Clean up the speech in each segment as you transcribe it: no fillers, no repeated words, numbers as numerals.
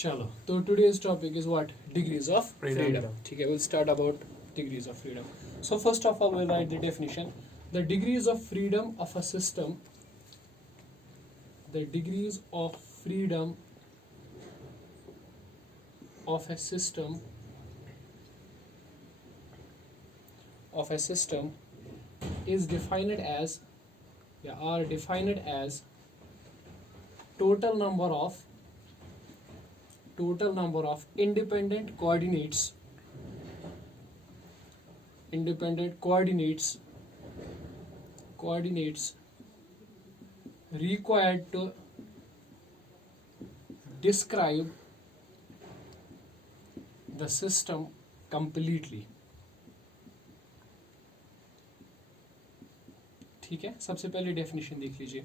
चलो, तो today's topic is what? Degrees of Freedom. freedom. ठीक है, we'll start about degrees of freedom. So first of all, we'll write the definition. The degrees of freedom of a system. The degrees of freedom of a system. Is defined as, are defined as total number of independent coordinates required to describe the system completely. ठीक है, सबसे पहले definition देख लीजिए.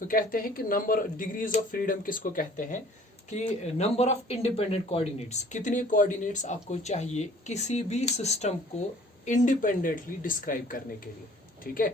तो कहते हैं कि नंबर डिग्रीज ऑफ फ्रीडम किसको कहते हैं कि नंबर ऑफ इंडिपेंडेंट कोऑर्डिनेट्स, कितने कोऑर्डिनेट्स आपको चाहिए किसी भी सिस्टम को इंडिपेंडेंटली डिस्क्राइब करने के लिए. ठीक है,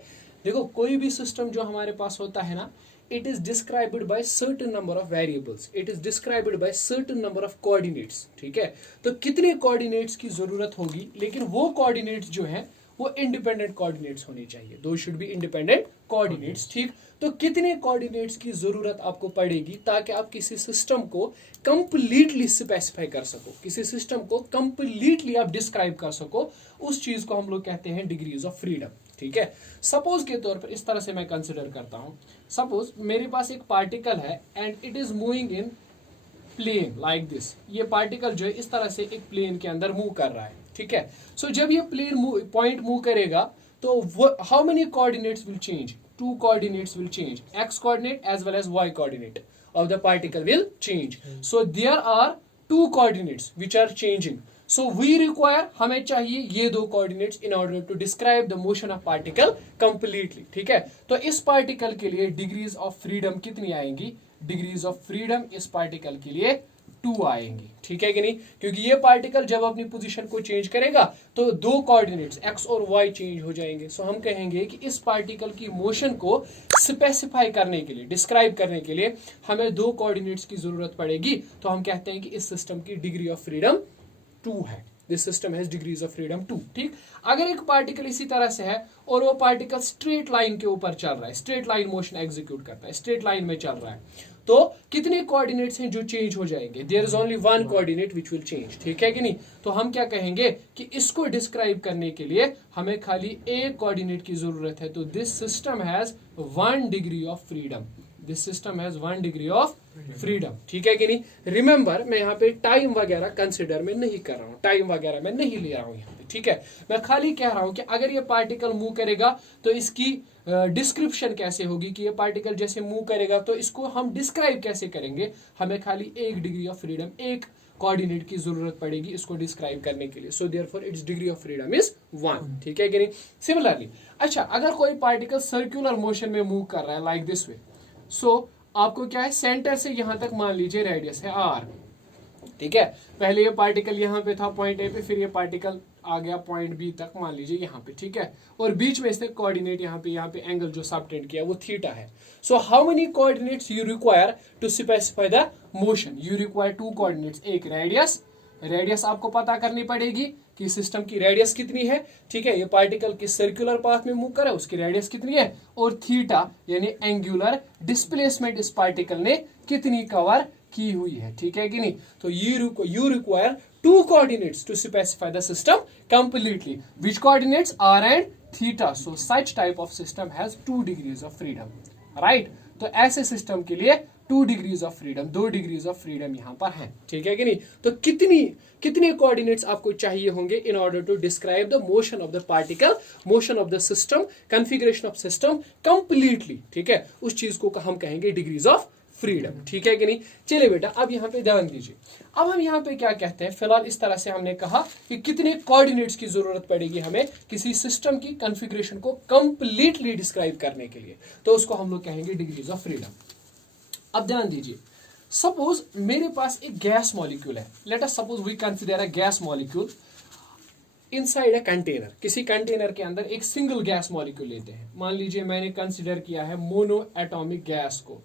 देखो कोई भी सिस्टम जो हमारे पास होता है ना, it is described by certain number of variables, it is described by certain number of coordinates. ठीक है, तो कितने कोऑर्डिनेट्स की जरूरत होगी, लेकिन वो कोऑर्डिनेट्स जो है वो इंडिपेंडेंट कोऑर्डिनेट्स होने चाहिए. दो शुड बी इंडिपेंडेंट कोऑर्डिनेट्स. ठीक, तो कितने कोऑर्डिनेट्स की जरूरत आपको पड़ेगी ताकि आप किसी सिस्टम को कंप्लीटली स्पेसिफाई कर सको, किसी सिस्टम को कंप्लीटली आप डिस्क्राइब कर सको, उस चीज को हम लोग कहते हैं डिग्रीज ऑफ फ्रीडम. ठीक है, सपोज के तौर पर इस तरह से मैं कंसिडर करता हूं. सपोज मेरे पास एक पार्टिकल है and it is moving in plane like this. ये पार्टिकल जो है इस तरह से एक प्लेन के अंदर मूव कर रहा है. ठीक है, सो जब ये प्लेन पॉइंट मूव करेगा तो how many coordinates will change? 2 coordinates will change. X coordinate as well as Y coordinate of the particle will change. So there are 2 coordinates which are changing. So we require, हमें चाहिए ये 2 coordinates in order to describe the motion of particle completely. ठीक है, तो इस particle के लिए degrees of freedom कितनी आएंगी? Degrees of freedom इस particle के लिए 2 आएंगी. ठीक है कि नहीं, क्योंकि ये पार्टिकल जब अपनी पोजीशन को चेंज करेगा तो 2 कोऑर्डिनेट्स x और y चेंज हो जाएंगे. सो हम कहेंगे कि इस पार्टिकल की मोशन को स्पेसिफाई करने के लिए, डिस्क्राइब करने के लिए हमें 2 कोऑर्डिनेट्स की जरूरत पड़ेगी. तो हम कहते हैं कि इस सिस्टम की डिग्री ऑफ फ्रीडम 2 है. This system has degrees of freedom 2. ठीक, अगर एक पार्टिकल इसी तरह से है और वो पार्टिकल स्ट्रेट लाइन के ऊपर चल रहा है, स्ट्रेट लाइन मोशन एग्जीक्यूट करता है, स्ट्रेट लाइन में चल रहा है, तो कितने कोऑर्डिनेट्स हैं जो चेंज हो जाएंगे? There is only 1 coordinate which will change. ठीक है कि नहीं, तो हम क्या कहेंगे कि इसको डिस्क्राइब करने के लिए हमें खाली एक कोऑर्डिनेट की जरूरत है. तो this system has 1 degree of freedom. This system has 1 degree of freedom. ठीक है कि नहीं. रिमेंबर, मैं यहाँ पे टाइम वगैरह कंसिडर में नहीं कर रहा हूँ, टाइम वगैरह मैं नहीं ले रहा हूँ यहाँ पे. ठीक है, मैं खाली कह रहा हूँ कि अगर ये पार्टिकल मूव करेगा तो इसकी डिस्क्रिप्शन कैसे होगी, कि ये पार्टिकल जैसे मूव करेगा तो इसको हम डिस्क्राइब कैसे करेंगे. हमें खाली 1 डिग्री ऑफ फ्रीडम, एक कोऑर्डिनेट की जरूरत पड़ेगी इसको डिस्क्राइब करने के लिए. So therefore it's degree of freedom is 1. ठीक है कि नहीं. सिमिलरली, अच्छा, अगर कोई पार्टिकल सर्कुलर मोशन में मूव कर रहा है लाइक दिस वे, सो आपको क्या है, सेंटर से यहां तक मान लीजिए रेडियस है r. ठीक है, पहले ये पार्टिकल यहाँ पे था पॉइंट ए पे, फिर ये पार्टिकल आ गया पॉइंट बी तक मान लीजिए यहाँ पे. ठीक है, और बीच में इसने कोऑर्डिनेट यहाँ पे एंगल जो सबटेंड किया वो थीटा है. So how many coordinates you require to specify the motion? You require 2 coordinates. एक रेडियस आपको पता करनी पड़ेगी कि सिस्टम की रेडियस कितनी है. ठीक है, ये पार्टिकल की सर्कुलर पाथ में मूव कर रहा है, उसकी रेडियस कितनी है, और थीटा यानी एंगुलर डिस्प्लेसमेंट इस पार्टिकल ने कितनी कवर की हुई है. ठीक है कि नहीं. तो you require 2 coordinates to specify the system completely. Which coordinates? R and theta. So such type of system has 2 degrees of freedom. Right? तो ऐसे सिस्टम के लिए 2 degrees of freedom, 2 degrees of freedom यहाँ पर है. ठीक है कि नहीं. तो कितने कोऑर्डिनेट्स आपको चाहिए होंगे in order to describe the motion of the particle, motion of the system, configuration of system completely. ठीक है, उस चीज को हम कहेंगे डिग्रीज ऑफ फ्रीडम. ठीक है कि नहीं. चलिए बेटा, अब यहाँ पे ध्यान दीजिए. अब हम यहाँ पे क्या कहते हैं, फिलहाल इस तरह से हमने कहा कि कितने कोऑर्डिनेट्स की जरूरत पड़ेगी हमें किसी सिस्टम की कॉन्फ़िगरेशन को कंप्लीटली डिस्क्राइब करने के लिए, तो उसको हम लोग कहेंगे डिग्रीज ऑफ फ्रीडम. अब ध्यान दीजिए, सपोज मेरे पास एक गैस मॉलिक्यूल है. Let us suppose we consider a gas molecule inside a container. किसी कंटेनर के अंदर एक सिंगल गैस मॉलिक्यूल लेते हैं. मान लीजिए मैंने कंसीडर किया है मोनो एटॉमिक गैस को.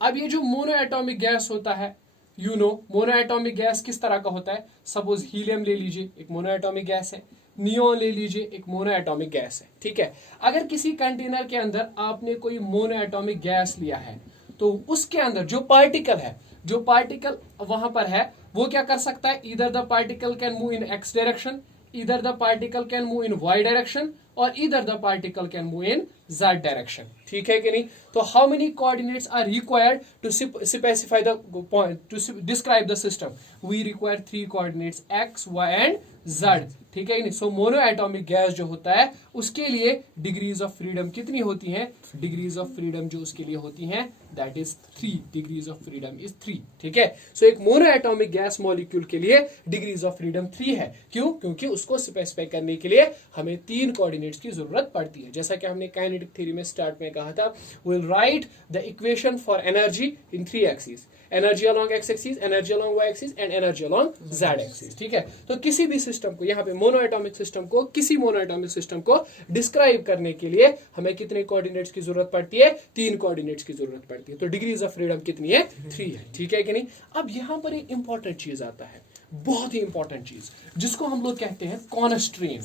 अब ये जो मोनो एटॉमिक गैस होता है, यू नो मोनोएटॉमिक गैस किस तरह का होता है। सपोज हीलियम ले लीजिए, एक मोनोएटॉमिक गैस है। नियोन ले लीजिए, एक मोनोएटॉमिक गैस है। ठीक है, अगर किसी कंटेनर के अंदर आपने कोई मोनोएटॉमिक गैस लिया है तो उसके अंदर जो पार्टिकल वहां पर है वो क्या कर सकता है, इधर the particle can move in X direction, इधर the particle can move in Y direction, और इधर the particle can move in Z direction. ठीक है कि नहीं। तो how many coordinates are required to specify the point to describe the system, we require 3 coordinates X Y and Z. ठीक है कि नहीं। सो मोनोएटॉमिक गैस जो होता है उसके लिए डिग्रीज ऑफ फ्रीडम कितनी होती हैं, डिग्रीज ऑफ फ्रीडम जो उसके लिए होती हैं that is 3, degrees of freedom is 3। ठीक है, सो एक मोनोएटॉमिक गैस मॉलिक्यूल के लिए डिग्रीज ऑफ फ्रीडम 3 है। क्यों, क्योंकि उसको स्पेसिफाई करने के लिए हमें 3 कोऑर्डिनेट्स की जरूरत पड़ती है। जैसा कि हमने काइनेटिक थ्योरी में स्टार्ट में कहा था, we will write the equation for energy in 3 axis, energy along x axis, energy along y axis and energy along z axis. ठीक है, तो किसी भी सिस्टम को यहाँ पे मोनोएटॉमिक सिस्टम को, किसी मोनोएटॉमिक सिस्टम को डिस्क्राइब करने के लिए हमें कितने कोऑर्डिनेट्स की जरूरत पड़ती है, 3 कोऑर्डिनेट्स की जरूरत पड़ती है। तो डिग्रीज ऑफ फ्रीडम कितनी है, 3 है। ठीक है कि नहीं। अब यहाँ पर एक इंपॉर्टेंट चीज आता है, बहुत ही इंपॉर्टेंट चीज, जिसको हम लोग कहते हैं constraint.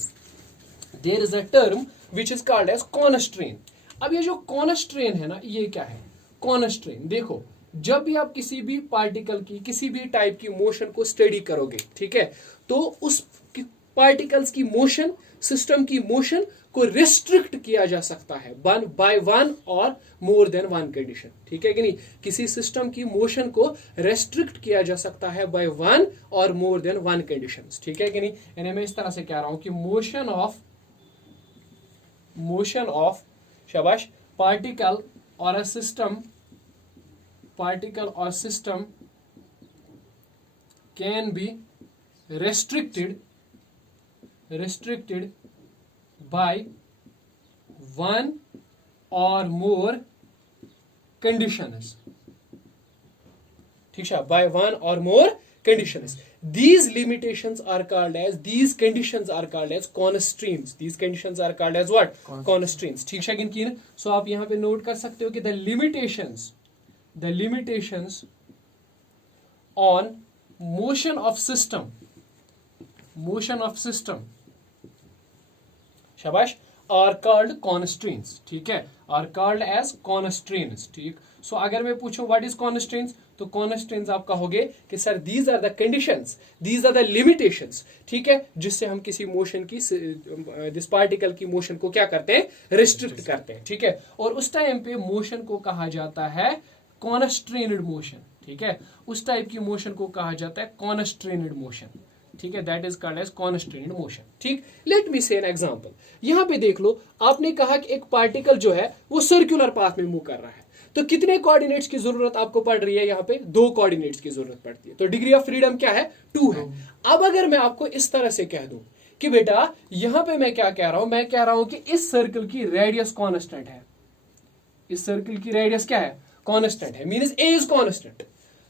There is a term which is called as constraint. अब ये जो कॉन्स्ट्रेन है ना, ये क्या है कॉन्स्ट्रेन। देखो, जब भी आप किसी भी पार्टिकल की, किसी भी टाइप की मोशन को स्टडी करोगे, ठीक है, तो उस पार्टिकल्स की मोशन, सिस्टम की मोशन को रिस्ट्रिक्ट किया जा सकता है बाय 1 और मोर देन 1 कंडीशन। ठीक है कि नहीं। किसी सिस्टम की मोशन को रेस्ट्रिक्ट किया जा सकता है बाय 1 और मोर देन 1 कंडीशंस। ठीक है कि नहीं। यानी मैं इस तरह से कह रहा हूं कि मोशन ऑफ शाबाश पार्टिकल और अ system can be restricted by 1 or more conditions. ठीक है, by 1 or more conditions. These conditions are called as constraints. These conditions are called as what? Constraints. ठीक है कि नहीं। सो आप यहाँ पे नोट कर सकते हो कि the limitations on motion of system शाबाश are called constraints। ठीक है, are called as constraints। ठीक, सो अगर मैं पूछूं what is constraints, तो constraints आप कहोगे कि sir these are the conditions, these are the limitations। ठीक है, जिससे हम किसी मोशन की, दिस पार्टिकल की मोशन को क्या करते हैं, रिस्ट्रिक्ट करते हैं। ठीक है, और उस टाइम पे मोशन को कहा जाता है कॉन्स्ट्रेन्ड मोशन। ठीक है, उस टाइप की मोशन को कहा जाता है कॉन्स्ट्रेन्ड मोशन। ठीक है, that is called as constrained motion. ठीक, let me say an example. यहां पे देख लो, आपने कहा कि एक पार्टिकल जो है वो सर्कुलर पाथ में मूव कर रहा है, तो कितने कोऑर्डिनेट्स की जरूरत आपको पड़ रही है, यहाँ पे 2 कोऑर्डिनेट्स की जरूरत पड़ती है। तो डिग्री ऑफ फ्रीडम क्या है, 2 है। अब अगर मैं आपको इस तरह से कह दूं कि बेटा यहां पे मैं क्या कह रहा हूं, मैं कह रहा हूं कि इस सर्कल की रेडियस कांस्टेंट है, इस सर्कल की रेडियस क्या है, कांस्टेंट है, मींस ए इज कांस्टेंट।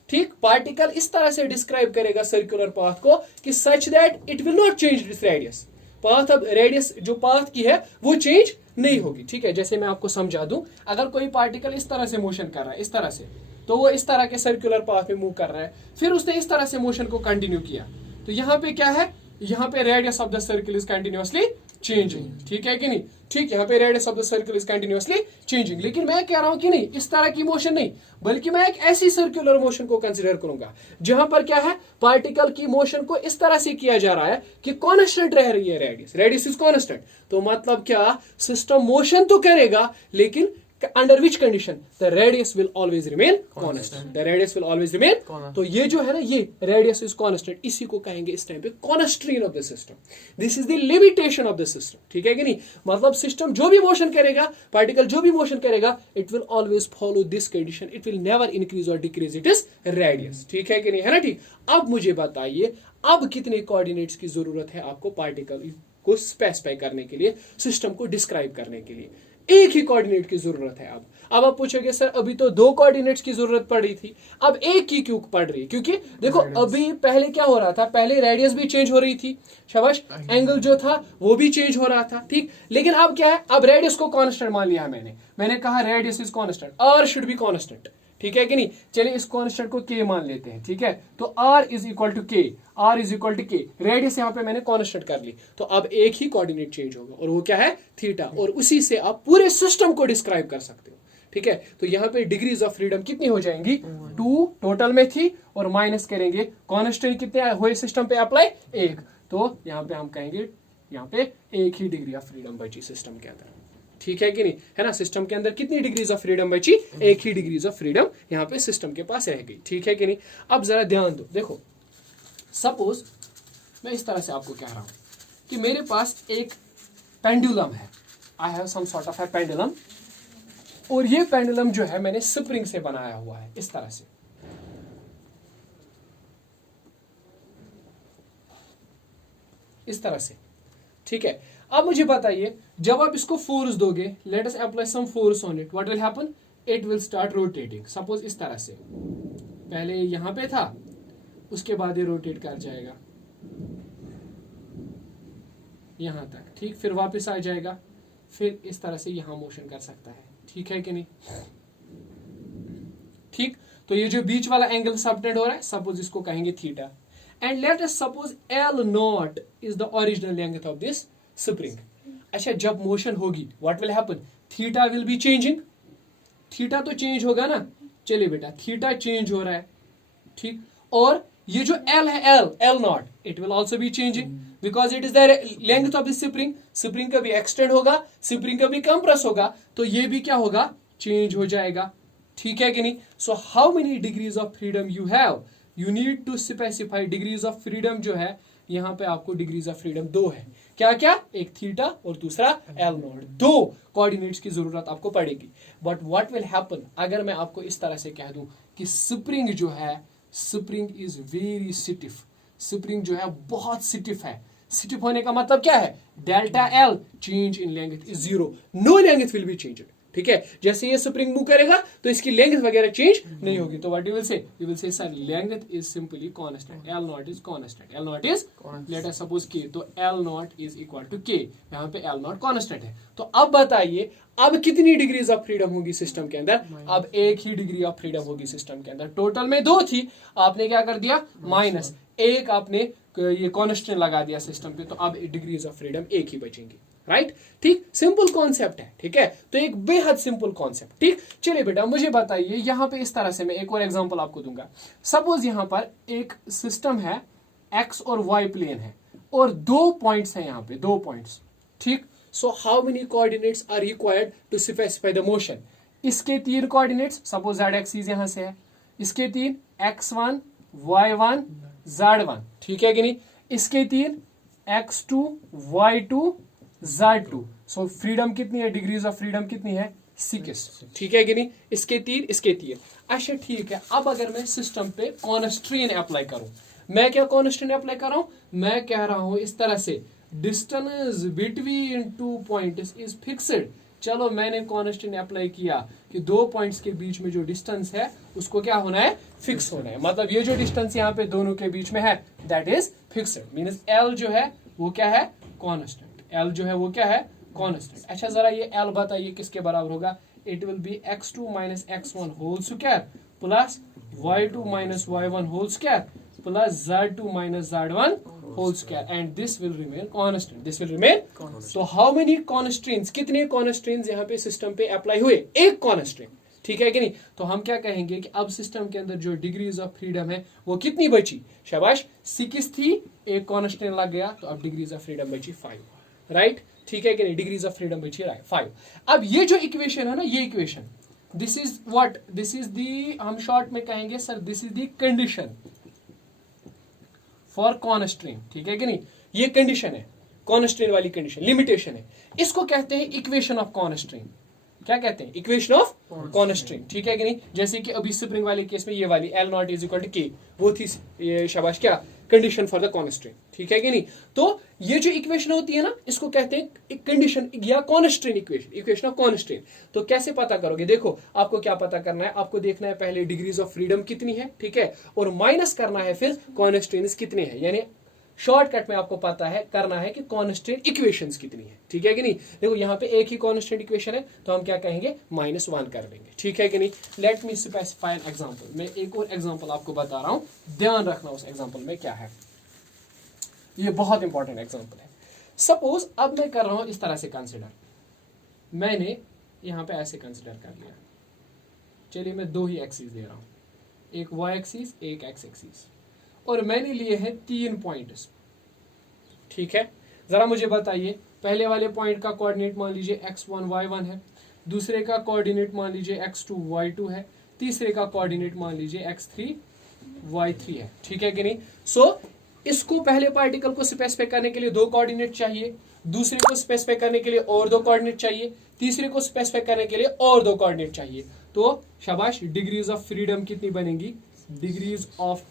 ठीक, पार्टिकल इस तरह से डिस्क्राइब करेगा सर्कुलर पाथ को कि such that it will not change this radius. Path, अब रेडियस जो पाथ की है वो चेंज नहीं होगी। ठीक है, जैसे मैं आपको समझा दूं, अगर कोई पार्टिकल इस तरह से मोशन कर रहा है, इस तरह से, तो वो इस तरह के सर्कुलर पाथ में मूव कर रहा है, फिर उसने इस तरह से मोशन को कंटिन्यू किया, तो यहाँ पे क्या है, यहाँ पे radius of the circle is continuously changing. ठीक है कि नहीं। ठीक, यहाँ पे radius of the circle is continuously changing. लेकिन मैं कह रहा हूं कि नहीं, इस तरह की मोशन नहीं, बल्कि मैं एक ऐसी सर्कुलर मोशन को कंसीडर करूंगा जहां पर क्या है, पार्टिकल की मोशन को इस तरह से किया जा रहा है कि कांस्टेंट रह रही है रेडियस इज कांस्टेंट। तो मतलब क्या, सिस्टम मोशन तो करेगा, लेकिन under which condition, the radius will always remain constant. The radius will always remain constant. तो ये जो है ना, ये radius is constant, इसी को कहेंगे इस टाइम पे constraint of the system. This is the limitation of the system. ठीक है कि नहीं। मतलब सिस्टम जो भी मोशन करेगा, पार्टिकल जो भी मोशन करेगा, it will always follow this condition. It will never increase or decrease its radius. ठीक है कि नहीं, है ना। ठीक, अब मुझे बताइए, अब कितने कोऑर्डिनेट्स की जरूरत है आपको पार्टिकल को स्पेसिफाई करने के लिए, सिस्टम को डिस्क्राइब करने के लिए। एक ही कोऑर्डिनेट की जरूरत है। अब आप पूछोगे सर अभी तो 2 कोऑर्डिनेट्स की जरूरत पड़ रही थी, अब एक की क्यों पड़ रही है, क्योंकि देखो अभी पहले क्या हो रहा था, पहले रेडियस भी चेंज हो रही थी, शाबाश, एंगल जो था वो भी चेंज हो रहा था। ठीक, लेकिन अब क्या है, अब रेडियस को कांस्टेंट मान लिया मैंने कहा radius is constant, r should be constant. ठीक है कि नहीं। चलिए इस कांस्टेंट को के मान लेते हैं, ठीक है। तो आर इज इक्वल टू के, आर इज इक्वल टू के, रेडियस यहाँ पे मैंने कांस्टेंट कर ली, तो अब एक ही कोऑर्डिनेट चेंज होगा और वो क्या है, थीटा, और उसी से आप पूरे सिस्टम को डिस्क्राइब कर सकते हो, ठीक है। तो यहाँ पे डिग्रीज ऑफ फ्रीडम कितनी हो जाएंगी, 2 टोटल में थी, और माइनस करेंगे कांस्टेंट कितने हुए सिस्टम पे अप्लाई, 1, तो यहाँ पे हम कहेंगे यहाँ पे एक ही डिग्री ऑफ फ्रीडम बची सिस्टम के अंदर, ठीक है कि नहीं, है ना। सिस्टम के अंदर कितनी डिग्रीज ऑफ फ्रीडम बची, एक ही डिग्रीज ऑफ फ्रीडम यहाँ पे सिस्टम के पास रह गई, ठीक है कि नहीं। अब जरा ध्यान दो, देखो सपोज मैं इस तरह से आपको कह रहा हूं कि मेरे पास एक पेंडुलम है, I have some sort of a pendulum, और ये पेंडुलम जो है मैंने स्प्रिंग से बनाया हुआ है इस तरह से, इस तरह से, ठीक है। अब मुझे बताइए जब आप इसको फोर्स दोगे, let us apply some force on it, what will happen, it will start rotating. Suppose इस तरह से, पहले यहां पे था, उसके बाद ये रोटेट कर जाएगा यहां तक, ठीक, फिर वापस आ जाएगा, फिर इस तरह से यहां मोशन कर सकता है, ठीक है कि नहीं, ठीक। तो ये जो बीच वाला एंगल सबटेंड हो रहा है, सपोज इसको कहेंगे theta, and let us suppose L not is the original length of this spring. अच्छा, जब मोशन होगी what will happen, theta will be changing, theta तो चेंज होगा ना, चलिए बेटा थीटा चेंज हो रहा है, ठीक, और ये जो L है, L not, it will also be changing because it is the length of the spring, spring कभी एक्सटेंड होगा, स्प्रिंग कभी कंप्रेस होगा, तो ये भी क्या होगा, चेंज हो जाएगा, ठीक है कि नहीं। So how many degrees of freedom you have, you need to specify degrees of freedom जो है, यहाँ पे आपको डिग्रीज ऑफ फ्रीडम 2 है, क्या क्या, एक थीटा और दूसरा L नॉट, 2 कोऑर्डिनेट्स की जरूरत आपको पड़ेगी। बट व्हाट विल हैपन, अगर मैं आपको इस तरह से कह दूं कि स्प्रिंग जो है, spring is very stiff, spring जो है बहुत स्टिफ है, स्टिफ होने का मतलब क्या है, delta L change in length is 0, no length will be changed, ठीक है। जैसे ये स्प्रिंग मूव करेगा तो इसकी लेंथ वगैरह चेंज नहीं होगी, तो what you will say sir length is simply constant, L not is constant, L not is, let us suppose K, तो L not is equal to K, यहाँ पे L नॉट कांस्टेंट है। तो अब बताइए अब कितनी डिग्रीज ऑफ फ्रीडम होगी सिस्टम के अंदर, अब एक ही डिग्री ऑफ फ्रीडम होगी सिस्टम के अंदर, टोटल में 2 थी, आपने क्या कर दिया, माइनस 1 आपने ये कांस्टेंट लगा दिया सिस्टम पे, तो अब डिग्रीज ऑफ फ्रीडम एक ही बचेंगी, राइट, ठीक, सिंपल कॉन्सेप्ट है, ठीक है। तो एक बेहद सिंपल कॉन्सेप्ट, ठीक। चलिए बेटा मुझे बताइए यहां पे इस तरह से मैं एक और एग्जांपल आपको दूंगा। सपोज यहां पर एक सिस्टम है, एक्स और वाई प्लेन है, और 2 पॉइंट्स हैं यहाँ पे, 2 पॉइंट्स, ठीक। So how many coordinates are required to specify the motion, इसके 3 कोऑर्डिनेट्स, सपोज जेड एक्सिस यहां से है, इसके 3 x1 y1 z1, ठीक है कि नहीं, इसके 3 x2 y2 z2, so freedom कितनी है, डिग्रीज ऑफ फ्रीडम कितनी है, 6, ठीक है कि नहीं, इसके 3 इसके 3। अच्छा ठीक है, अब अगर मैं सिस्टम पे कॉन्स्ट्रेंट अप्लाई करूं, मैं क्या कॉन्स्ट्रेंट अप्लाई कर रहा हूं, मैं कह रहा हूं इस तरह से distance between 2 points is fixed. चलो मैंने कॉन्स्टेंट अप्लाई किया कि 2 पॉइंट्स के बीच में जो डिस्टेंस है उसको क्या होना है, फिक्स होना है, मतलब ये जो डिस्टेंस यहाँ पे दोनों के बीच में है that is fixed, means L जो है वो क्या है, कांस्टेंट, L जो है वो क्या है, कांस्टेंट। अच्छा जरा ये L बताइए किसके बराबर होगा, it will be x2 minus x1 whole square plus y2 minus y1 whole square plus z2 minus z1 whole square and this will remain constant, this will remain constant. So how many constraints, कितने constraints यहाँ पे system पे apply हुए, एक constraint, ठीक है कि नहीं। तो हम क्या कहेंगे कि अब सिस्टम के अंदर जो डिग्रीज ऑफ फ्रीडम है वो कितनी बची, शाबाश 6 थी, एक कांस्टेंट लग गया, तो अब डिग्रीज ऑफ फ्रीडम बची 5, राइट, ठीक है कि नहीं, डिग्रीज ऑफ फ्रीडम बची 5। अब ये जो इक्वेशन है ना, ये equation, this is what, this is the, हम शॉर्ट में कहेंगे sir this is the condition for constraint, ठीक है कि नहीं, ये कंडीशन है, कॉन्स्ट्रेंट वाली कंडीशन, लिमिटेशन है, इसको कहते हैं इक्वेशन ऑफ कॉन्स्ट्रेंट। क्या कहते हैं, इक्वेशन ऑफ कॉन्स्ट्रेंट, ठीक है कि नहीं। जैसे कि अभी स्प्रिंग वाले केस में ये वाली L not is equal to K, वो थी ये शाबाश क्या, कंडीशन फॉर द कॉन्स्ट्रेंट, ठीक है कि नहीं। तो ये जो इक्वेशन होती है ना, इसको कहते हैं एक कंडीशन या constraint equation, equation of constraint. तो कैसे पता करोगे, देखो आपको क्या पता करना है, आपको देखना है पहले डिग्रीज ऑफ फ्रीडम कितनी है, ठीक है, और माइनस करना है फिर कॉन्स्ट्रेंट्स कितने हैं, यानी शॉर्टकट में आपको पता है करना है कि कांस्टेंट इक्वेशंस कितनी है, ठीक है कि नहीं। देखो यहाँ पे एक ही कांस्टेंट इक्वेशन है तो हम क्या कहेंगे -1 कर देंगे, ठीक है कि नहीं। Let me specify an example, मैं एक और एग्जांपल आपको बता रहा हूँ, ध्यान रखना उस एग्जांपल में क्या है, ये बहुत इंपॉर्टेंट एग्जांपल है। सपोज अब मैं कर रहा हूं इस तरह से कंसिडर, मैंने यहां पे ऐसे कंसिडर कर लिया, चलिए मैं 2 ही एक्सिस दे रहा हूं, एक y एक्सिस एक x एक्सिस, और मैंने लिए हैं 3 पॉइंट्स, ठीक है। जरा मुझे बताइए, पहले वाले पॉइंट का कोऑर्डिनेट मान लीजिए x1 y1 है, दूसरे का कोऑर्डिनेट मान लीजिए x2 y2 है, तीसरे का कोऑर्डिनेट मान लीजिए x3 y3 है, ठीक है कि नहीं। सो इसको पहले पार्टिकल को स्पेसिफाई करने के लिए 2 कोऑर्डिनेट चाहिए, दूसरे को स्पेसिफाई करने के लिए और 2 कोऑर्डिनेट चाहिए, तीसरे को स्पेसिफाई करने के लिए और 2 कोऑर्डिनेट चाहिए। तो शाबाश, डिग्रीज ऑफ फ्रीडम कितनी बनेगी, डिग्रीज ऑफ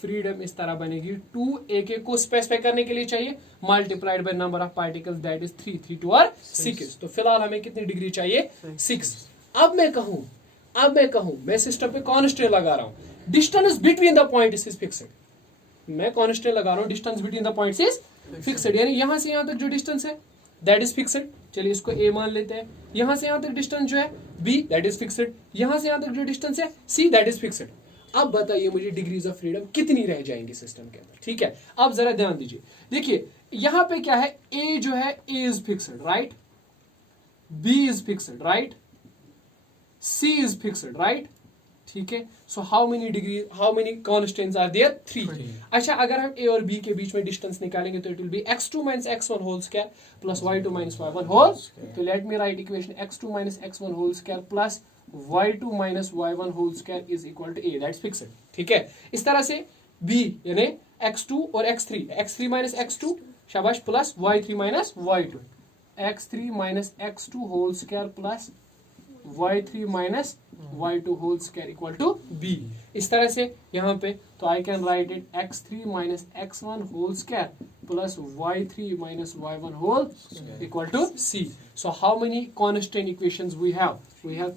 फ्रीडम इस तरह बनेगी 2, एक को स्पेसिफाई करने के लिए चाहिए, multiplied by number of particles that is 3, 3 2 are 6। तो फिलहाल हमें कितनी डिग्री चाहिए, 6। अब मैं कहूं मैं सिस्टम पे कांस्टेंट लगा रहा हूं, distance between the points is fixed, मैं कांस्टेंट लगा रहा हूं, distance between the points is fixed, यानी यहां से यहां तक जो डिस्टेंस है दैट इज फिक्स्ड, चलिए इसको a मान लेते हैं। यहां से यहां तक डिस्टेंस जो है b दैट इज फिक्स्ड, यहां से यहां तक जो डिस्टेंस है c दैट इज फिक्स्ड। अब बताइए मुझे डिग्रीज ऑफ फ्रीडम कितनी रह जाएंगी सिस्टम के अंदर, ठीक है। अब जरा ध्यान दीजिए, देखिए यहां पे क्या है, a जो है a is fixed right, b is fixed right, c is fixed right, ठीक है। So how many constants are there, 3। अच्छा, अगर हम a और b के बीच में डिस्टेंस निकालेंगे तो it will be x2 - x1 whole square plus y2 - y1 whole, तो let me write equation x2 - x1 whole square plus y2 - y1 whole square is equal to a, that's fixed, ठीक है। इस तरह से b यानी x2 और x3 minus x2 शाबाश plus y3 minus y2, x3 minus x2 whole square plus y3 minus y2 whole square equal to b। इस तरह से यहाँ पे तो I can write it x3 minus x1 whole square plus y3 minus y1 whole equal to c। So how many constant equations we have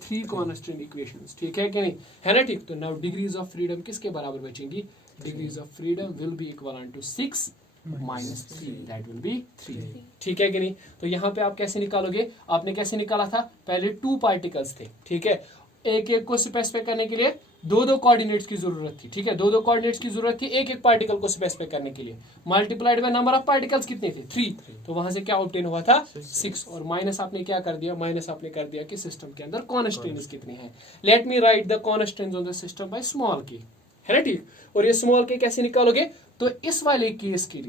3 constant equations, ठीक है कि नहीं, है ना, ठीक। तो नाउ डिग्रीज ऑफ फ्रीडम किसके बराबर बचेंगी, degrees of freedom will be equal to 6 minus 3, that will be 3, ठीक है कि नहीं। तो यहाँ पे आप कैसे निकालोगे, आपने कैसे निकाला था, पहले 2 पार्टिकल्स थे, ठीक है, एक को स्पेसिफाई करने के लिए 2 कोऑर्डिनेट्स की जरूरत थी, ठीक है, 2 कोऑर्डिनेट्स की जरूरत थी एक पार्टिकल को स्पेसिफाई करने के लिए, multiplied by number of particles कितने थे, 3, तो वहां से क्या ऑब्टेन हुआ था 6, और माइनस आपने क्या कर दिया, माइनस आपने कर दिया कि सिस्टम के अंदर कांस्टेंट्स कितने हैं। Late me right the constants on the system by small के, है ना, ठीक। और ये स्मॉल के कैसे निकालोगे, तो इस वाले केस के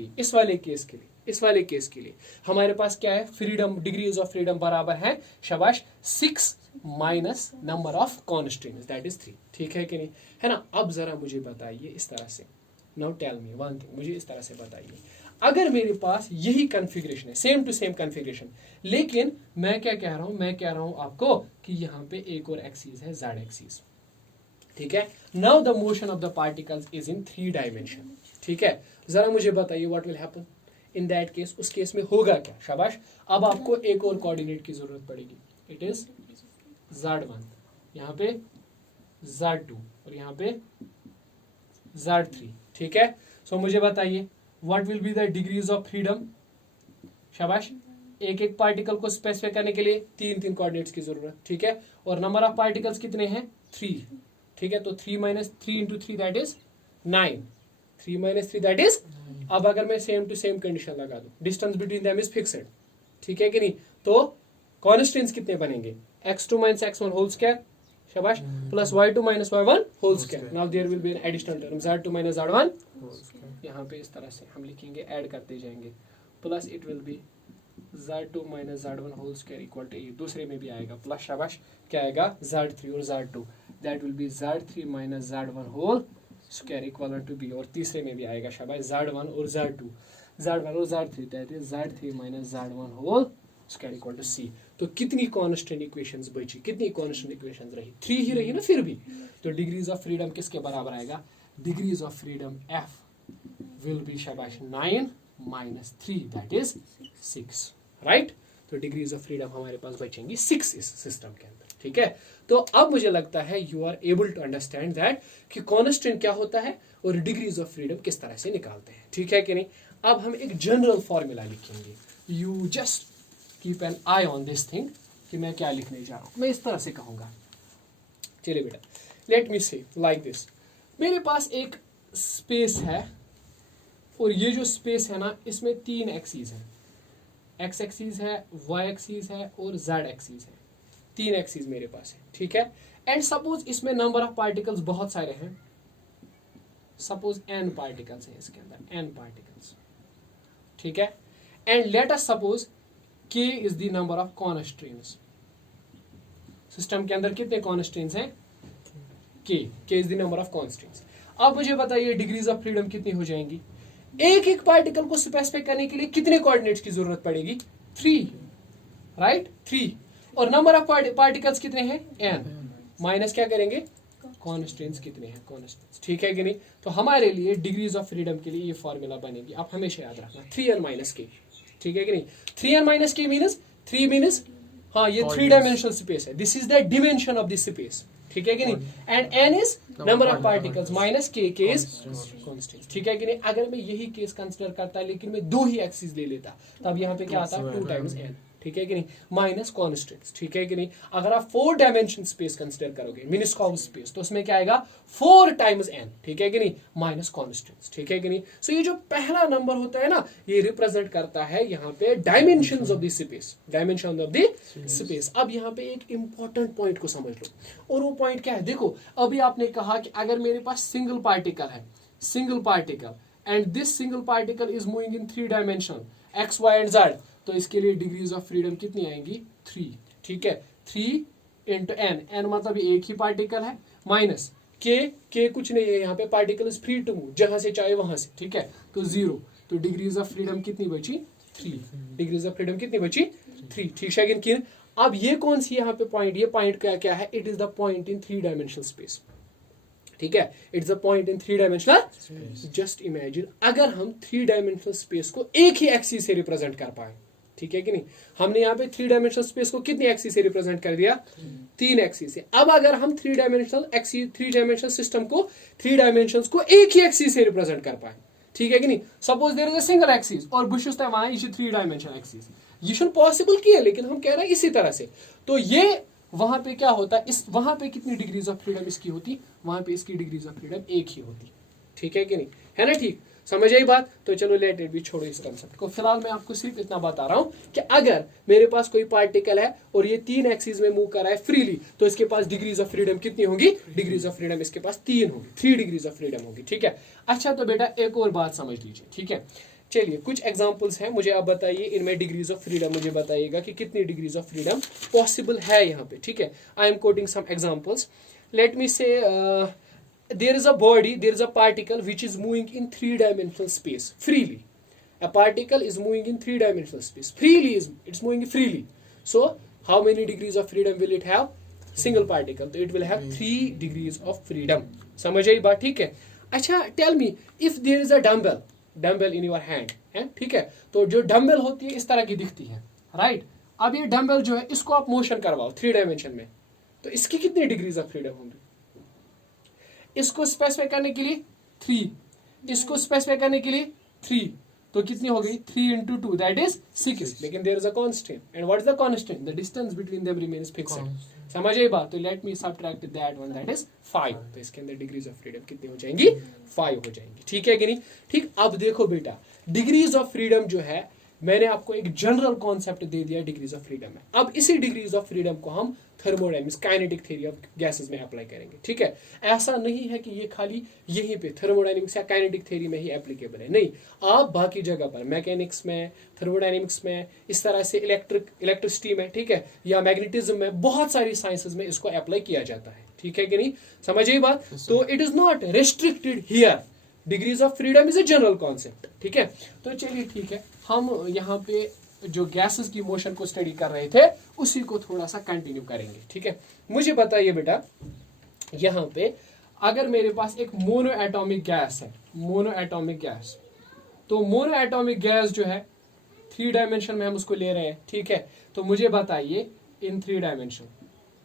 लिए हमारे पास क्या है, फ्रीडम, डिग्रीज ऑफ फ्रीडम बराबर है शाबाश 6 minus number of constants that is 3, ठीक है कि नहीं, है ना। अब जरा मुझे बताइए इस तरह से, now tell me one thing, मुझे इस तरह से बताइए, अगर मेरे पास यही कॉन्फ़िगरेशन है, सेम टू सेम कॉन्फ़िगरेशन, लेकिन मैं क्या कह रहा हूं आपको कि यहाँ पे एक और एक्सिस है z एक्सिस, ठीक है। Now the motion of the particles is in 3 dimension, ठीक है। जरा मुझे बताइए what will happen in that case, उस केस में होगा क्या, शाबाश। अब आपको एक और कोऑर्डिनेट की जरूरत पड़ेगी, इट इज z1, यहाँ पे z2 और यहाँ पे z3, ठीक है। सो मुझे बताइए what will be the degrees of freedom, शाबाश, एक पार्टिकल को स्पेसिफाई करने के लिए 3 कोऑर्डिनेट्स की जरूरत, ठीक है, और नंबर ऑफ पार्टिकल्स कितने हैं 3, ठीक है। तो 3 minus 3 into 3 that is 9, 3 minus 3 that is, अब अगर मैं सेम टू सेम कंडीशन लगा दूं, distance between them is fixed, ठीक है कि नहीं, तो कांस्टेंट्स कितने बनेंगे, x2 minus x1 whole square शाबाश plus y2 minus y1 whole square. Now there will be an additional term z2 minus z1, यहाँ पे इस तरह से हम लिखेंगे, ऐड करते जाएंगे, plus it will be z2 minus z1 whole square equal to a, दूसरे में भी आएगा प्लस शाबाश, क्या आएगा z3 और z2, that will be z3 minus z1 whole square equal to b, और तीसरे में भी आएगा शाबाश z1 और z3, that is z3 minus z1 whole square equal to c। तो कितनी कांस्टेंट इक्वेशंस बची, कितनी कांस्टेंट इक्वेशंस रही, 3 ही रही ना फिर भी। तो डिग्रीज ऑफ फ्रीडम किसके बराबर आएगा, degrees of freedom f will be शाबाश 9 माइनस 3 दैट इज 6, राइट। तो डिग्रीज ऑफ फ्रीडम हमारे पास बचेंगी 6 इस सिस्टम के अंदर। ठीक है, तो अब मुझे लगता है you are able to understand that कि कॉन्स्टेंट क्या होता है और डिग्रीज ऑफ फ्रीडम किस तरह से निकालते हैं, ठीक है कि नहीं। अब हम एक जनरल फॉर्मूला लिखेंगे, you just keep an I on this thing कि मैं क्या लिखने जा रहा हूं। मैं इस तरह से कहूंगा, चलिए बेटा, लेट मी से लाइक दिस, मेरे पास एक स्पेस है और ये जो स्पेस है ना इसमें 3 एक्सीज है, एक्स एक्सीज है, वाई एक्सीज है और जेड एक्सीज है, 3 एक्सीज मेरे पास है, ठीक है। एंड सपोज इसमें नंबर ऑफ पार्टिकल्स बहुत सारे हैं, सपोज n पार्टिकल्स हैं इसके अंदर, n पार्टिकल्स, ठीक है। And let us suppose k is the number of constants, system के अंदर कितने कॉन्स्टेंट्स हैं, k is the number of constants. अब मुझे बताइए डिग्रीज ऑफ फ्रीडम कितनी हो जाएंगी, एक एक पार्टिकल को स्पेसिफाई करने के लिए कितने कोऑर्डिनेट्स की जरूरत पड़ेगी, 3, राइट, 3, और नंबर ऑफ पार्टिकल्स कितने हैं, n, माइनस क्या करेंगे, कॉन्स्टेंट्स कितने हैं, कॉन्स्टेंट्स, ठीक है कि नहीं। तो हमारे लिए डिग्रीज ऑफ फ्रीडम के लिए ये फॉर्मूला बनेगी, आप हमेशा याद रखना, 3n माइनस k, ठीक है कि नहीं। 3n माइनस k मीनस 3 मीनस, हाँ ये 3 डायमेंशनल स्पेस है, this is the dimension of this space, ठीक है कि नहीं। And n is number of particles minus k is constant, ठीक है कि नहीं। अगर मैं यही केस कंसीडर करता लेकिन मैं 2 ही एक्सिस ले लेता, तब यहाँ पे क्या आता है 2 टाइम्स n, ठीक है कि नहीं, माइनस कॉन्स्टेंट्स, ठीक है कि नहीं। अगर आप 4 डायमेंशन स्पेस कंसीडर करोगे, मिनिस्कॉव स्पेस, तो उसमें क्या आएगा 4 टाइम्स n, ठीक है कि नहीं, माइनस कॉन्स्टेंट्स, ठीक है कि नहीं। सो ये जो पहला नंबर होता है ना, ये रिप्रेजेंट करता है यहाँ पे dimensions of the space, dimension of the space. अब यहाँ पे एक इंपॉर्टेंट पॉइंट को समझ लो, और वो पॉइंट क्या है, देखो अभी आपने कहा कि अगर मेरे पास सिंगल पार्टिकल है, single particle, and this single particle is moving in 3 dimension x, y and z, तो इसके लिए डिग्रीज ऑफ फ्रीडम कितनी आएंगी, 3, ठीक है। 3 इंटू n मतलब एक ही पार्टिकल है, माइनस k कुछ नहीं है, यहाँ पे particle is free to move, जहां से चाहे वहां से, ठीक है, तो 0, तो डिग्रीज ऑफ फ्रीडम कितनी बची, 3, डिग्रीज ऑफ फ्रीडम कितनी बची, 3, ठीक है कि। अब ये कौन सी यहाँ पे पॉइंट, ये पॉइंट क्या है, it is the point in 3 dimensional space, ठीक है, it's a point in 3 dimensional. Just imagine अगर हम 3 डायमेंशनल स्पेस को एक ही एक्सिस से रिप्रेजेंट कर पाए, ठीक है कि नहीं। हमने यहाँ पे 3 डायमेंशनल स्पेस को कितनी एक्सिस से रिप्रेजेंट कर दिया, 3 एक्सिस से। अब अगर हम 3 डायमेंशनल सिस्टम को 3 डायमेंशंस को एक ही एक्सिस से रिप्रेजेंट कर पाए, ठीक है कि नहीं। Suppose there is a single axis और बुश वहां 3 डायमेंशनल एक्सिस, ये शुड पॉसिबल किया, लेकिन हम कह रहे हैं इसी तरह से, तो ये वहां पे क्या होता है, इस वहां पे कितनी डिग्रीज ऑफ फ्रीडम इसकी होती, वहां पे इसकी डिग्रीज ऑफ फ्रीडम एक ही होती, ठीक है कि नहीं, है ना, ठीक, समझ आई बात। तो चलो लेट इट भी, छोड़ो इस कंसेप्ट को, फिलहाल मैं आपको सिर्फ इतना बता रहा हूं कि अगर मेरे पास कोई पार्टिकल है और ये 3 एक्सिस में मूव कर रहा है फ्रीली, तो इसके पास डिग्रीज ऑफ फ्रीडम कितनी होगी, डिग्रीज ऑफ फ्रीडम इसके पास 3 होगी, 3 डिग्रीज ऑफ फ्रीडम होगी, ठीक है। अच्छा तो बेटा एक और बात समझ लीजिए, ठीक है, चलिए कुछ एग्जांपल्स हैं, मुझे आप बताइए इनमें डिग्रीज ऑफ फ्रीडम, मुझे बताइएगा कि कितनी डिग्रीज ऑफ फ्रीडम पॉसिबल है यहाँ पे, ठीक है। I am quoting some examples, let me say there is a body, there is a particle which is moving in 3-dimensional space freely. A particle is moving in 3-dimensional space freely, it's moving freely. So how many degrees of freedom will it have? Single particle, so it will have 3 degrees of freedom. समझ आई बात, ठीक है। अच्छा tell me if there is a dumbbell in your hand, है, ठीक है, तो जो डम्बल होती है इस तरह की दिखती है, राइट। अब ये डम्बल जो है इसको आप मोशन करवाओ 3 डायमेंशन में, तो इसकी कितनी डिग्रीज ऑफ फ्रीडम होंगी, इसको स्पेसिफाई करने के लिए 3, इसको स्पेसिफाई करने के लिए 3, तो कितनी हो गई, 3 into 2 दैट इज 6, लेकिन there is a constant, and what is the constant, the distance between them remains fixed, समझ आई बात। तो let me subtract that one, that is 5, तो इसके अंदर डिग्रीज ऑफ फ्रीडम कितनी हो जाएंगी, 5 हो जाएंगी, ठीक है कि नहीं, ठीक। अब देखो बेटा डिग्रीज ऑफ फ्रीडम जो है, मैंने आपको एक जनरल कॉन्सेप्ट दे दिया डिग्रीज ऑफ फ्रीडम में। अब इसी डिग्रीज ऑफ फ्रीडम को हम thermodynamics, kinetic theory of gases में अप्लाई करेंगे, ठीक है। ऐसा नहीं है कि ये खाली यहीं पे थर्मोडायनामिक्स या काइनेटिक थ्योरी में ही एप्लीकेबल है, नहीं, आप बाकी जगह पर मैकेनिक्स में, थर्मोडायनामिक्स में, इस तरह से इलेक्ट्रिसिटी में, ठीक है, या मैग्नेटिज्म में, बहुत सारी साइंसेज में इसको अप्लाई किया जाता है, ठीक है कि नहीं, समझ आई बात। तो it is not restricted here, degrees of freedom is a general concept, ठीक है। तो चलिए ठीक है, हम यहाँ पे जो गैसेस की मोशन को स्टडी कर रहे थे उसी को थोड़ा सा कंटिन्यू करेंगे, ठीक है। मुझे बताइए बेटा यहाँ पे अगर मेरे पास एक मोनो एटॉमिक गैस है, मोनो एटॉमिक गैस, तो मोनो एटॉमिक गैस जो है 3 डायमेंशन में हम उसको ले रहे हैं, ठीक है। तो मुझे बताइए इन 3 डायमेंशन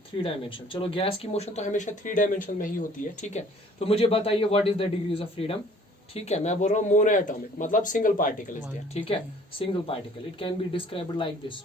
3 डायमेंशनल। चलो गैस की मोशन तो हमेशा 3 डायमेंशनल में ही होती है, ठीक है। तो मुझे बताइए what is the degrees of freedom, ठीक है। मैं बोल रहा हूँ मोनो एटॉमिक, मतलब सिंगल पार्टिकल इज देयर, ठीक है। Single particle, it can be described like this,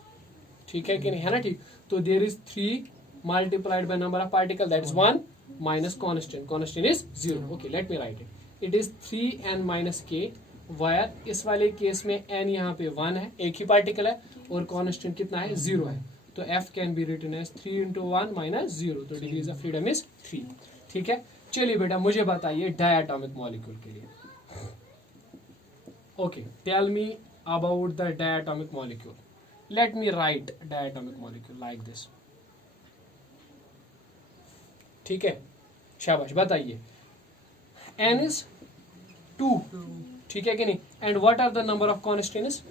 ठीक है कि नहीं, है ना, ठीक। तो there is 3 multiplied by number of particle, that is 1 minus constant, constant is 0। Okay, let me write it is 3n minus k, वायर इस वाले केस में n यहाँ पे 1 है, एक ही पार्टिकल है, और कांस्टेंट कितना है, 0 है। तो f can be written as 3 into 1 minus 0, तो डिग्रीज ऑफ फ्रीडम इज 3, ठीक है। चलिए बेटा मुझे बताइए डायटोमिक मॉलिक्यूल के लिए। Okay, tell me about the diatomic molecule. Let me write diatomic molecule like this, ठीक है। शाबाश, बताइए। n इज 2, ठीक है कि नहीं, and what are the number of constants,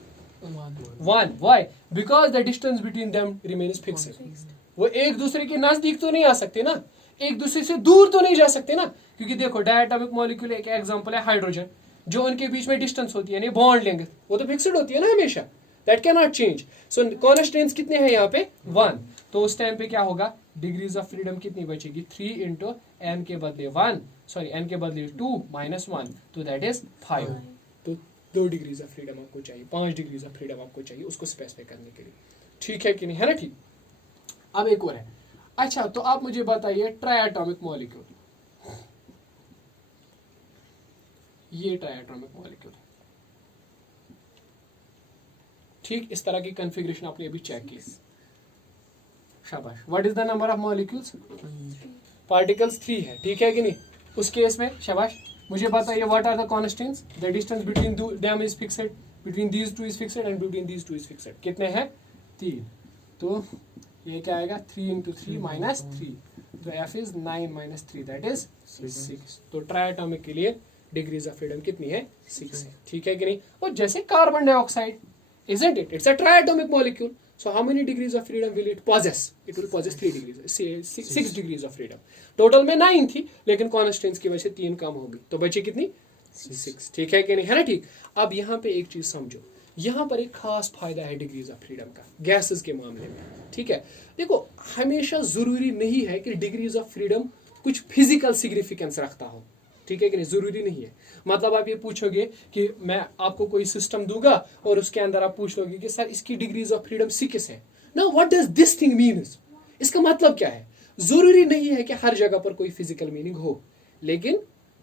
1। Why? Because the distance between them remains fixed. वो एक दूसरे के नजदीक तो नहीं आ सकते ना, एक दूसरे से दूर तो नहीं जा सकते ना, क्योंकि देखो डायटोमिक मॉलिक्यूल एक एग्जांपल है हाइड्रोजन, जो उनके बीच में डिस्टेंस होती है, यानी बॉन्ड लेंथ, वो तो फिक्स्ड होती है ना हमेशा, that can not change. So constants कितने हैं यहाँ पे, 1। तो उस टाइम पे क्या होगा, डिग्रीज ऑफ फ्रीडम कितनी बचेगी, 3 into n के बदले 1, सॉरी n के बदले 2 माइनस 1, तो दैट इज 5। तो 2 डिग्रीज ऑफ फ्रीडम आपको चाहिए, 5 डिग्रीज ऑफ फ्रीडम आपको चाहिए उसको स्पेसिफाई करने के लिए, ठीक है कि नहीं, है ना, ठीक। अब एक और है। अच्छा, तो आप मुझे बताइए ट्रायटोमिक मॉलिक्यूल, ये ट्रायटोमिक मॉलिक्यूल, ठीक इस तरह की कॉन्फ़िगरेशन आपने अभी चेक की। शाबाश। What is the number of molecules, particles 3 है, ठीक है कि नहीं। उस केस में शाबाश मुझे बताइए what are the constants, the distance between them is fixed, between these two is fixed and between these two is fixed. कितने हैं, 3। तो ये क्या आएगा, 3 into 3 माइनस 3, तो f is 9 minus 3, that is 6। तो ट्रायटोमिक के लिए डिग्रीज ऑफ फ्रीडम कितनी है, 6 है, ठीक है कि नहीं। और जैसे carbon dioxide, isn't it, it's a triatomic molecule, so how many degrees of freedom will it possess, it will possess 3 degrees, 6 degrees of freedom। Total में 9 थी, लेकिन कॉन्स्टेंट्स की वजह से 3 कम हो गई, तो बची कितनी, 6, ठीक है कि नहीं, है ना, ठीक। अब यहाँ पे एक चीज समझो, यहाँ पर एक खास फायदा है डिग्रीज ऑफ फ्रीडम का गैसेस के मामले में, ठीक है। देखो हमेशा जरूरी नहीं है कि डिग्रीज ऑफ फ्रीडम कुछ फिजिकल सिग्निफिकेंस रखता हो, ठीक है कि नहीं, जरूरी नहीं है। मतलब आप ये पूछोगे कि मैं आपको कोई सिस्टम दूंगा और उसके अंदर आप पूछ लोगे कि सर इसकी डिग्रीज ऑफ फ्रीडम 6 है ना, what does this thing means, इसका मतलब क्या है। जरूरी नहीं है कि हर जगह पर कोई फिजिकल मीनिंग हो, लेकिन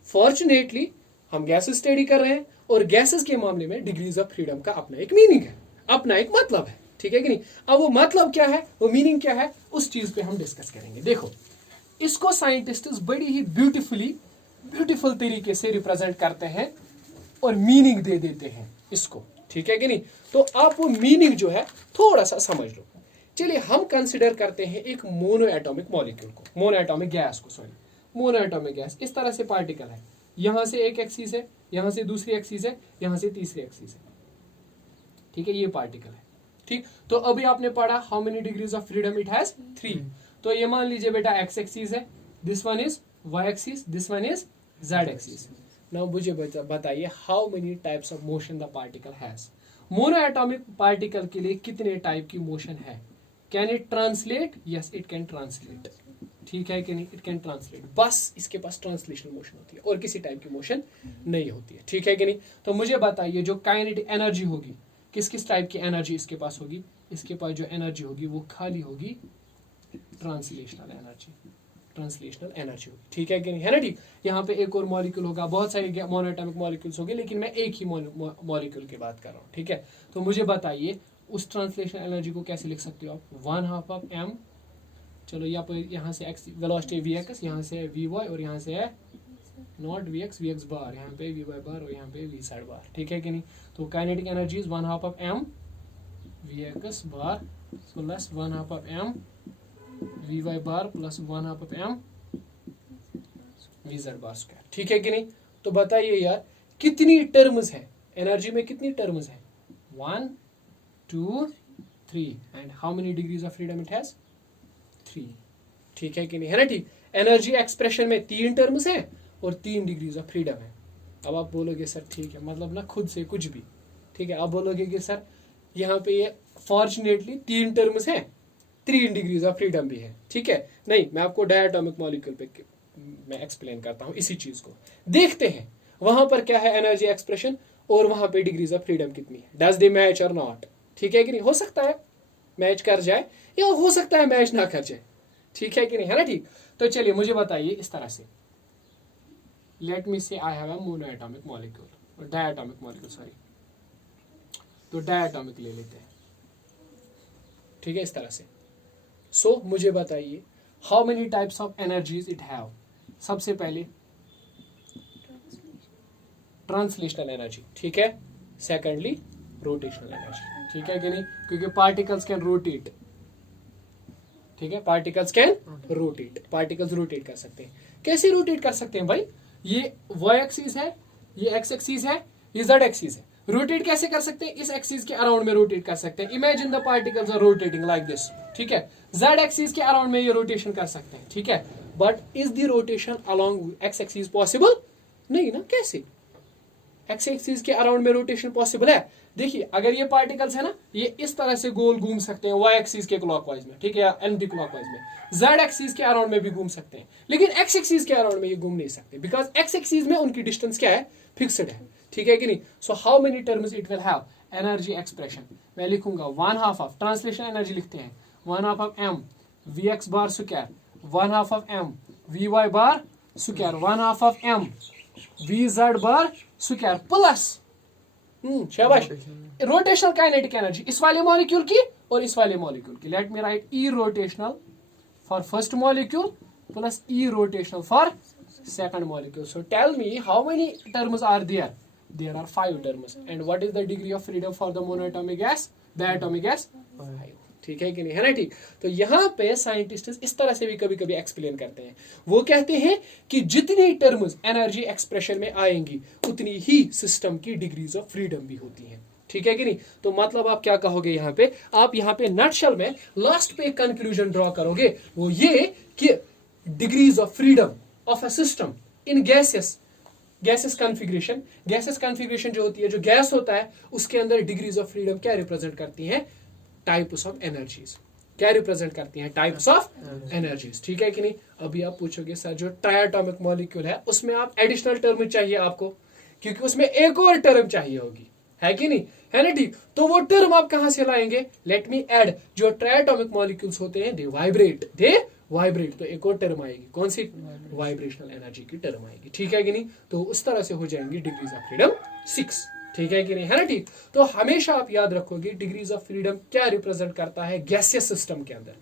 फॉर्चुनेटली हम गैसेस स्टडी कर रहे हैं और गैसेस के मामले में डिग्रीज ऑफ फ्रीडम का अपना एक मीनिंग है, अपना एक मतलब है, ठीक है कि नहीं। अब वो मतलब क्या है, वो मीनिंग क्या है, उस चीज पे हम डिस्कस करेंगे। देखो इसको साइंटिस्ट बड़ी ही ब्यूटीफुल तरीके से रिप्रेजेंट करते हैं और मीनिंग दे देते हैं इसको, ठीक है कि नहीं। तो आप वो मीनिंग जो है थोड़ा सा समझ लो। चलिए हम कंसिडर करते हैं एक मोनो एटॉमिक मॉलिक्यूल को, मोनो एटॉमिक गैस को, सॉरी मोनो एटॉमिक गैस। इस तरह से पार्टिकल है, यहां से एक एक्सिस है, यहां से दूसरी एक्सिस है, यहां से तीसरी एक्सिस है, ठीक है, ये पार्टिकल है, ठीक। तो अभी आपने पढ़ा how many degrees of freedom it has, 3। तो ये मान लीजिए बेटा एक्स एक्सिस है, this one is Y axis, this one is Z axis. Now मुझे बताइए how many types of motion the particle has. Mono atomic particle के लिए कितने टाइप की मोशन है, can it translate, yes it can translate, ठीक है कि नहीं, इट कैन ट्रांसलेट, बस इसके पास ट्रांसलेशनल मोशन होती है और किसी टाइप की मोशन नहीं होती है, ठीक है कि नहीं। तो मुझे बताइए जो काइनेटिक एनर्जी होगी, किस किस टाइप की एनर्जी इसके पास होगी, इसके पास जो एनर्जी होगी वो खाली होगी ट्रांसलेशनल एनर्जी, ट्रांसलेशनल एनर्जी होगी, ठीक है कि नहीं, है ना, ठीक। यहाँ पे एक और मॉलिक्यूल होगा, बहुत सारे मोनोएटॉमिक मॉलिक्यूल्स होंगे, लेकिन मैं एक ही मॉलिक्यूल की बात कर रहा हूँ, ठीक है। तो मुझे बताइए उस ट्रांसलेशनल एनर्जी को कैसे लिख सकते हो आप, 1/2 ऑफ m, चलो यहाँ से x वेलोसिटी vx, यहाँ से vy और यहाँ से है नॉट vx बार, यहाँ पे vy बार और यहाँ पे v साइड बार, ठीक है कि नहीं। तो kinetic energy is 1/2 of m vx bar plus 1/2 of m vy bar plus 1/2 of m vz bar square, ठीक है कि नहीं। तो बताइए यार कितनी टर्म्स है एनर्जी में, कितनी टर्म्स है, 1 2 3, and how many degrees of freedom it has, 3, ठीक है कि नहीं, है ना, ठीक। एनर्जी एक्सप्रेशन में 3 टर्म्स हैं और 3 डिग्रीज ऑफ फ्रीडम है। अब आप बोलोगे सर ठीक है, मतलब ना खुद से कुछ भी, ठीक है। आप बोलोगे कि सर यहाँ पे ये फॉर्चुनेटली 3 टर्म्स हैं 3 डिग्रीज ऑफ फ्रीडम भी है, ठीक है। नहीं, मैं आपको डायटोमिक मॉलिक्यूल पे मैं एक्सप्लेन करता हूं इसी चीज को। देखते हैं वहां पर क्या है एनर्जी एक्सप्रेशन और वहां पे डिग्रीज ऑफ फ्रीडम कितनी है, डज दे मैच और नॉट, ठीक है कि नहीं। हो सकता है मैच कर जाए या हो सकता है मैच ना कर जाए, ठीक है कि नहीं, है ना, ठीक। तो चलिए मुझे बताइए इस तरह से, लेट मी से I have a monoatomic molecule, diatomic molecule sorry, तो डायटोमिक ले लेते हैं, ठीक है, इस तरह से। सो मुझे बताइए how many types of energies it have. सबसे पहले ट्रांसलेशनल एनर्जी, ठीक है, सेकेंडली रोटेशनल एनर्जी, ठीक है कि नहीं, क्योंकि पार्टिकल्स कैन रोटेट, ठीक है, particles can rotate, particles rotate कर सकते हैं। कैसे रोटेट कर सकते हैं भाई, ये वाई एक्सिस है, ये एक्स एक्सिस है, ये जेड एक्सिस है, रोटेट कैसे कर सकते हैं, इस एक्सिस के अराउंड में रोटेट कर सकते हैं। Imagine the particles are rotating like this, ठीक है, जेड एक्सिस के अराउंड में ये रोटेशन कर सकते हैं, ठीक है, but is the rotation along x axis possible, नहीं ना, कैसे, एक्स एक्सिस के अराउंड में रोटेशन पॉसिबल है। देखिए अगर ये पार्टिकल्स है ना, ये इस तरह से गोल घूम सकते हैं वाई एक्सिस के क्लॉकवाइज में, ठीक है, या एंटी क्लॉकवाइज में, जेड एक्सिस के अराउंड में भी घूम सकते हैं, लेकिन एक्स एक्सिस के अराउंड में ये घूम नहीं सकते, बिकॉज एक्स एक्सिस में उनकी डिस्टेंस क्या है, फिक्स्ड है, ठीक है कि नहीं। So how many terms it will have, energy expression मैं लिखूंगा 1/2 ऑफ, ट्रांसलेशन एनर्जी लिखते हैं 1/2 of m vx bar square, 1/2 of m vy bar square, 1/2 of m vz bar square plus शाबाश रोटेशनल काइनेटिक एनर्जी इस वाले molecule की और इस वाले मॉलिक्यूल की। Late me right E rotational for first molecule plus E rotational for second molecule. So tell me how many terms are there? There are 5 terms. And what is the degree of freedom for the monoatomic gas? Diatomic gas? 5. ठीक है कि नहीं, है ना, ठीक। तो यहाँ पे साइंटिस्ट इस तरह से भी कभी कभी एक्सप्लेन करते हैं, वो कहते हैं कि जितनी टर्म्स एनर्जी एक्सप्रेशन में आएंगी उतनी ही सिस्टम की डिग्रीज ऑफ फ्रीडम भी होती हैं, ठीक है कि नहीं। तो मतलब आप क्या कहोगे यहाँ पे, आप यहाँ पे नटशेल में लास्ट पे कंक्लूजन ड्रॉ करोगे, वो ये कि degrees of freedom of a system in gaseous configuration जो होती है, जो गैस होता है उसके अंदर डिग्रीज ऑफ फ्रीडम क्या रिप्रेजेंट करती हैं, टाइप्स ऑफ एनर्जीज, क्या रिप्रेजेंट करती हैं, टाइप्स ऑफ एनर्जीज, ठीक है कि नहीं। अभी आप पूछोगे सर जो ट्राइएटॉमिक मॉलिक्यूल है उसमें आप एडिशनल टर्म चाहिए आपको, क्योंकि उसमें एक और टर्म चाहिए होगी, है कि नहीं, है ना, ठीक। तो वो टर्म आप कहां से लाएंगे, लेट मी ऐड, जो ट्राइएटॉमिक मॉलिक्यूल्स होते हैं दे वाइब्रेट, तो एक और टर्म आएगी, कौन सी, वाइब्रेशनल एनर्जी की टर्म आएगी, ठीक है कि नहीं। तो उस तरह से हो जाएंगी डिग्रीज ऑफ फ्रीडम 6, ठीक है कि नहीं, है ना, ठीक। तो हमेशा आप याद रखोगे डिग्रीज ऑफ फ्रीडम क्या रिप्रेजेंट करता है गैसियस सिस्टम के अंदर,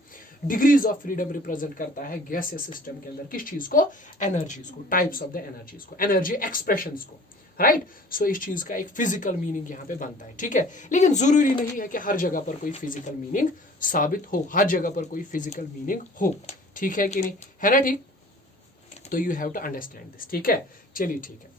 डिग्रीज ऑफ फ्रीडम रिप्रेजेंट करता है गैसियस सिस्टम के अंदर किस चीज को, एनर्जीज को, टाइप्स ऑफ द एनर्जीज को, एनर्जी एक्सप्रेशंस को, राइट। सो इस चीज का एक फिजिकल मीनिंग यहाँ पे बनता है, ठीक है, लेकिन जरूरी नहीं है कि हर जगह पर कोई फिजिकल मीनिंग साबित हो, हर जगह पर कोई फिजिकल मीनिंग हो, ठीक है कि नहीं, है ना, ठीक। तो you have to understand this, ठीक है, चलिए ठीक है।